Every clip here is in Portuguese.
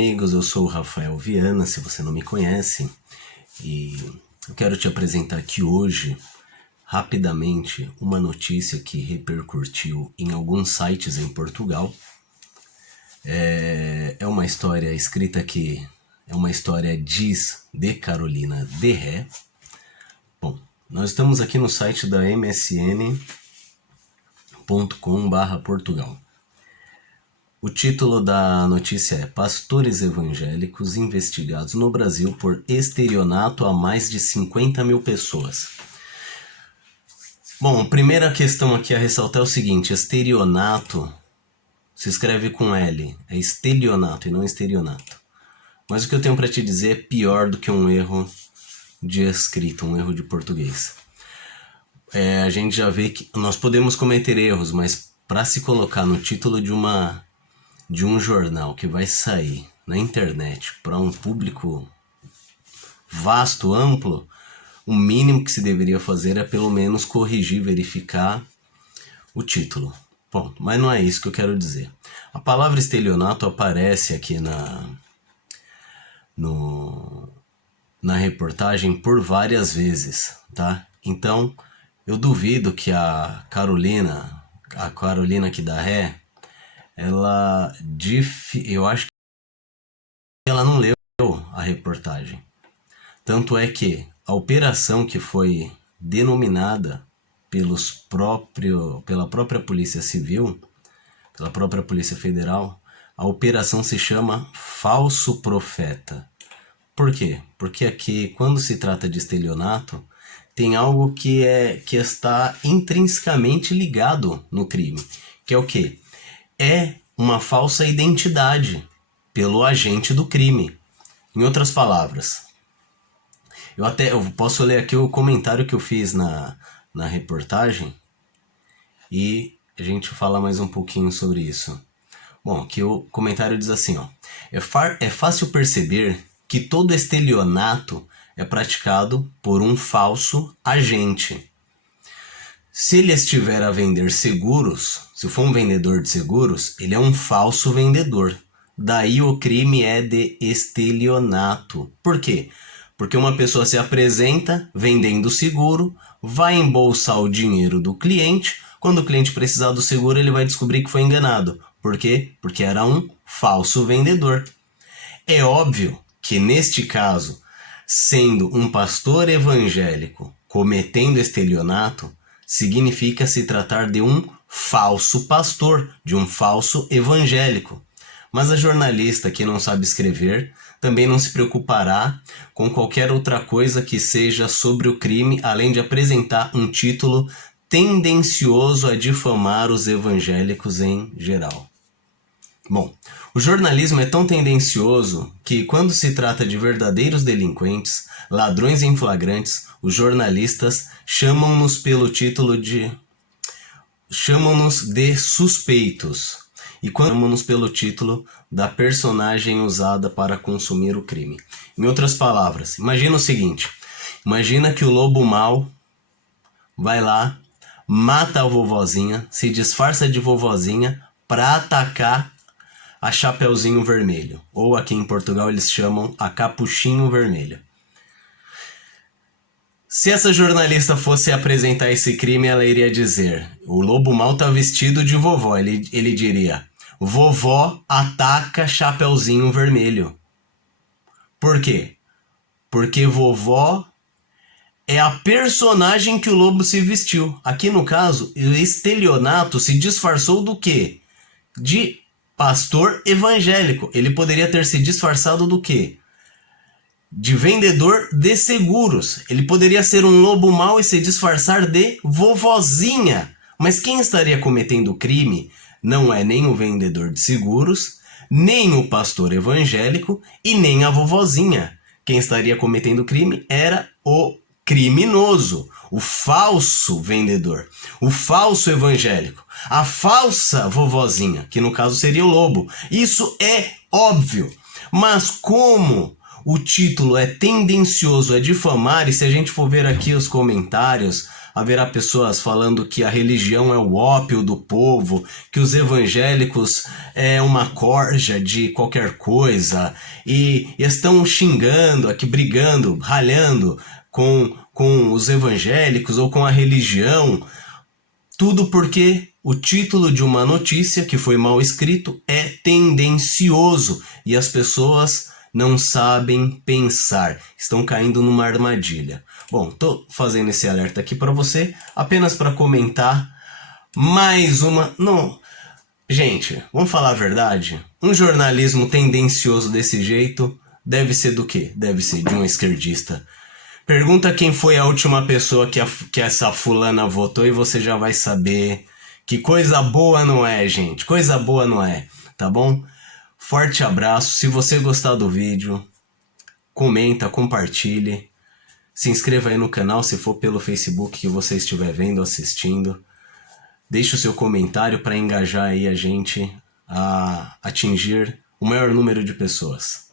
Amigos, eu sou o Rafael Viana, se você não me conhece, e eu quero te apresentar aqui hoje, rapidamente, uma notícia que repercutiu em alguns sites em Portugal. É uma história escrita aqui, é uma história de Carolina de Ré. Bom, nós estamos aqui no site da msn.com/Portugal. O título da notícia é: Pastores evangélicos investigados no Brasil por estelionato a mais de 50 mil pessoas. Bom, a primeira questão aqui a ressaltar é o seguinte: estelionato se escreve com L, é estelionato e não estelionato. Mas o que eu tenho para te dizer é pior do que um erro de escrita, um erro de português. A gente já vê que nós podemos cometer erros, mas para se colocar no título de um jornal que vai sair na internet para um público vasto, amplo, o mínimo que se deveria fazer é pelo menos corrigir, verificar o título. Ponto. Mas não é isso que eu quero dizer. A palavra estelionato aparece aqui na reportagem por várias vezes, tá? Então, eu duvido que a Carolina aqui da Ré, eu acho que ela não leu a reportagem. Tanto é que a operação que foi denominada pela própria Polícia Civil, pela própria Polícia Federal, a operação se chama Falso Profeta. Por quê? Porque aqui, quando se trata de estelionato, tem algo que está intrinsecamente ligado no crime, que é o quê? É uma falsa identidade pelo agente do crime. Em outras palavras, eu posso ler aqui o comentário que eu fiz na reportagem e a gente fala mais um pouquinho sobre isso. Bom, aqui o comentário diz assim, ó: é fácil perceber que todo estelionato é praticado por um falso agente. Se ele estiver a vender seguros, se for um vendedor de seguros, ele é um falso vendedor. Daí o crime é de estelionato. Por quê? Porque uma pessoa se apresenta vendendo seguro, vai embolsar o dinheiro do cliente. Quando o cliente precisar do seguro, ele vai descobrir que foi enganado. Por quê? Porque era um falso vendedor. É óbvio que neste caso, sendo um pastor evangélico cometendo estelionato, significa se tratar de um falso pastor, de um falso evangélico. Mas a jornalista que não sabe escrever também não se preocupará com qualquer outra coisa que seja sobre o crime, além de apresentar um título tendencioso a difamar os evangélicos em geral. Bom, o jornalismo é tão tendencioso que, quando se trata de verdadeiros delinquentes, ladrões em flagrantes, os jornalistas chamam-nos de suspeitos. E quando chamam-nos pelo título da personagem usada para consumir o crime. Em outras palavras, imagina o seguinte: imagina que o lobo mau vai lá, mata a vovozinha, se disfarça de vovozinha para atacar a Chapeuzinho Vermelho, ou aqui em Portugal eles chamam a Capuchinho Vermelho. Se essa jornalista fosse apresentar esse crime, ela iria dizer: o lobo mau tá vestido de vovó. Ele diria: vovó ataca Chapeuzinho Vermelho. Por quê? Porque vovó é a personagem que o lobo se vestiu. Aqui no caso, o estelionato se disfarçou do quê? De pastor evangélico. Ele poderia ter se disfarçado do quê? De vendedor de seguros. Ele poderia ser um lobo mau e se disfarçar de vovozinha. Mas quem estaria cometendo o crime não é nem o vendedor de seguros, nem o pastor evangélico e nem a vovozinha. Quem estaria cometendo o crime era o criminoso, o falso vendedor, o falso evangélico, a falsa vovozinha, que no caso seria o lobo. Isso é óbvio. Mas como o título é tendencioso a difamar, e se a gente for ver aqui os comentários, haverá pessoas falando que a religião é o ópio do povo, que os evangélicos é uma corja de qualquer coisa, e estão xingando aqui, brigando, ralhando com os evangélicos ou com a religião. Tudo porque o título de uma notícia que foi mal escrito é tendencioso e as pessoas não sabem pensar, estão caindo numa armadilha. Bom, tô fazendo esse alerta aqui para você apenas para comentar mais uma... Não, gente, vamos falar a verdade? Um jornalismo tendencioso desse jeito deve ser do quê? Deve ser de um esquerdista. Pergunta quem foi a última pessoa que essa fulana votou e você já vai saber que coisa boa não é, gente. Coisa boa não é, tá bom? Forte abraço. Se você gostar do vídeo, comenta, compartilhe. Se inscreva aí no canal se for pelo Facebook que você estiver vendo, assistindo. Deixe o seu comentário para engajar aí a gente a atingir o maior número de pessoas.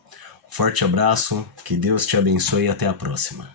Forte abraço, que Deus te abençoe e até a próxima.